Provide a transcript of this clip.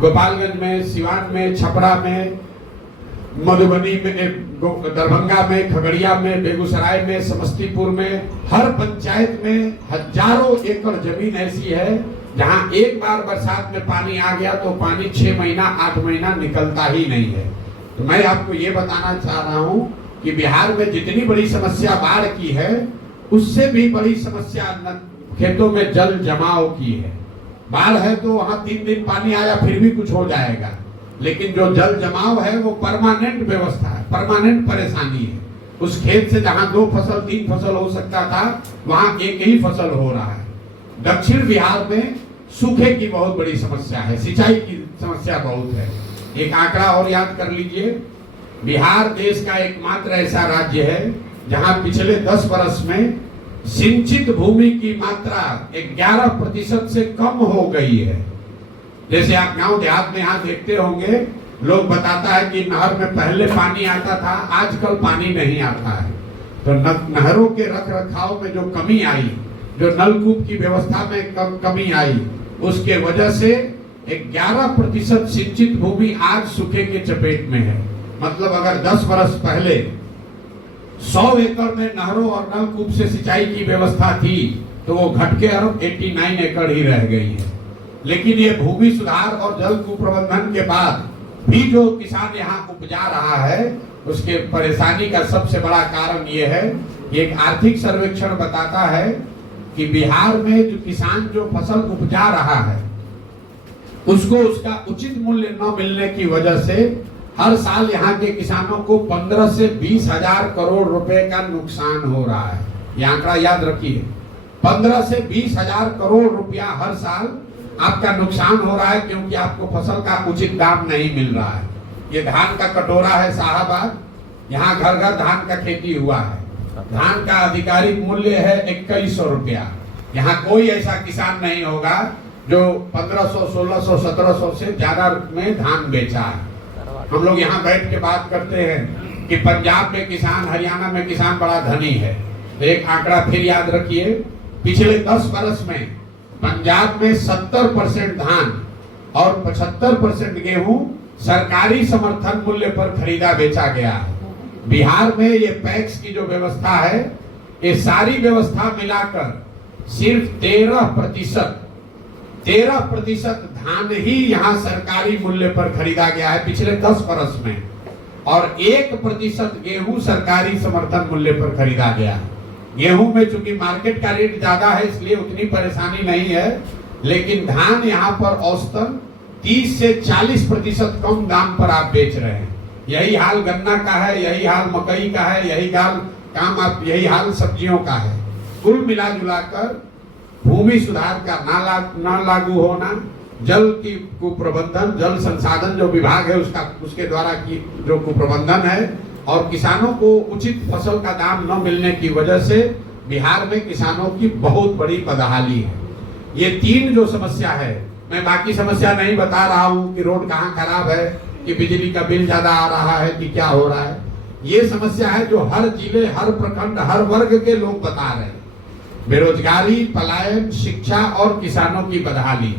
गोपालगंज में, सिवान में, छपरा में, मधुबनी में, दरभंगा में, खगड़िया में, बेगूसराय में, समस्तीपुर में, हर पंचायत में हजारों एकड़ जमीन ऐसी है जहां एक बार बरसात में पानी आ गया तो पानी 6 महीना 8 महीना निकलता ही नहीं है। तो मैं आपको ये बताना चाह रहा हूं कि बिहार में जितनी बड़ी समस्या बाढ़ की है उससे भी बड़ी समस्या खेतों में जल जमाव की है। बाढ़ है तो वहां 3 दिन पानी आया फिर भी कुछ हो जाएगा, लेकिन जो जल जमाव है वो परमानेंट व्यवस्था है, परमानेंट परेशानी है। उस खेत से जहां 2 फसल 3 फसल हो सकता था वहां एक ही फसल हो रहा है। दक्षिण बिहार में सूखे की बहुत बड़ी समस्या है, सिंचाई की समस्या बहुत है। एक आंकड़ा और याद कर लीजिए, बिहार देश का एकमात्र ऐसा राज्य है जहां पिछले 10 वर्ष में सिंचित भूमि की मात्रा 11% से कम हो गई है। जैसे आप गांव देहात में यहाँ देखते होंगे, लोग बताता है कि नहर में पहले पानी आता था, आजकल पानी नहीं आता है। तो नहरों के रख रखाव में जो कमी आई, जो नलकूप की व्यवस्था में कमी आई, उसके वजह से 11% सिंचित भूमि आज सूखे के चपेट में है। मतलब अगर 10 वर्ष पहले 100 एकड़ में नहरों और नलकूप से सिंचाई की व्यवस्था थी तो वो घट के अब 89 एकड़ ही रह गई है। लेकिन ये भूमि सुधार और जल कुप्रबंधन के बाद भी जो किसान यहाँ उपजा रहा है उसके परेशानी का सबसे बड़ा कारण ये है कि एक आर्थिक सर्वेक्षण बताता है कि बिहार में जो किसान जो फसल उपजा रहा है उसको उसका उचित मूल्य न मिलने की वजह से हर साल यहाँ के किसानों को 15 से 20 हजार करोड़ रुपए का नुकसान हो रहा है। यह आंकड़ा याद रखिए, 15 से 20 हजार करोड़ रुपया हर साल आपका नुकसान हो रहा है, क्योंकि आपको फसल का उचित दाम नहीं मिल रहा है। ये धान का कटोरा है साहबाद, यहाँ घर घर धान का खेती हुआ है। धान का आधिकारिक मूल्य है 2100 रुपया। यहाँ कोई ऐसा किसान नहीं होगा जो 1500, 1600, 1700 से ज्यादा में धान बेचा है। हम लोग यहाँ बैठ के बात करते हैं कि पंजाब में किसान, हरियाणा में किसान बड़ा धनी है। तो एक आंकड़ा फिर याद रखिए, पिछले 10 वर्ष में पंजाब में 70% धान और 75% गेहूं सरकारी समर्थन मूल्य पर खरीदा बेचा गया है। बिहार में ये पैक्स की जो व्यवस्था है, ये सारी व्यवस्था मिलाकर सिर्फ 13% धान ही यहाँ सरकारी मूल्य पर खरीदा गया है पिछले 10 वर्ष में, और 1% गेहूं सरकारी समर्थन मूल्य पर खरीदा गया है। गेहूं में चूंकि मार्केट का रेट ज्यादा है इसलिए उतनी परेशानी नहीं है, लेकिन धान यहाँ पर औसतन 30 से 40% कम दाम पर आप बेच रहे हैं। यही हाल गन्ना का है, यही हाल मकई का है, यही हाल सब्जियों का है। कुल मिला जुलाकर भूमि सुधार का ना लागू होना, जल की कुप्रबंधन, जल संसाधन जो विभाग है उसके द्वारा की जो कुप्रबंधन है, और किसानों को उचित फसल का दाम न मिलने की वजह से बिहार में किसानों की बहुत बड़ी बदहाली है। ये 3 जो समस्या है, मैं बाकी समस्या नहीं बता रहा हूँ कि रोड कहाँ खराब है, कि बिजली का बिल ज्यादा आ रहा है, कि क्या हो रहा है। ये समस्या है जो हर जिले, हर प्रखंड, हर वर्ग के लोग बता रहे हैं। बेरोजगारी, पलायन, शिक्षा और किसानों की बदहाली।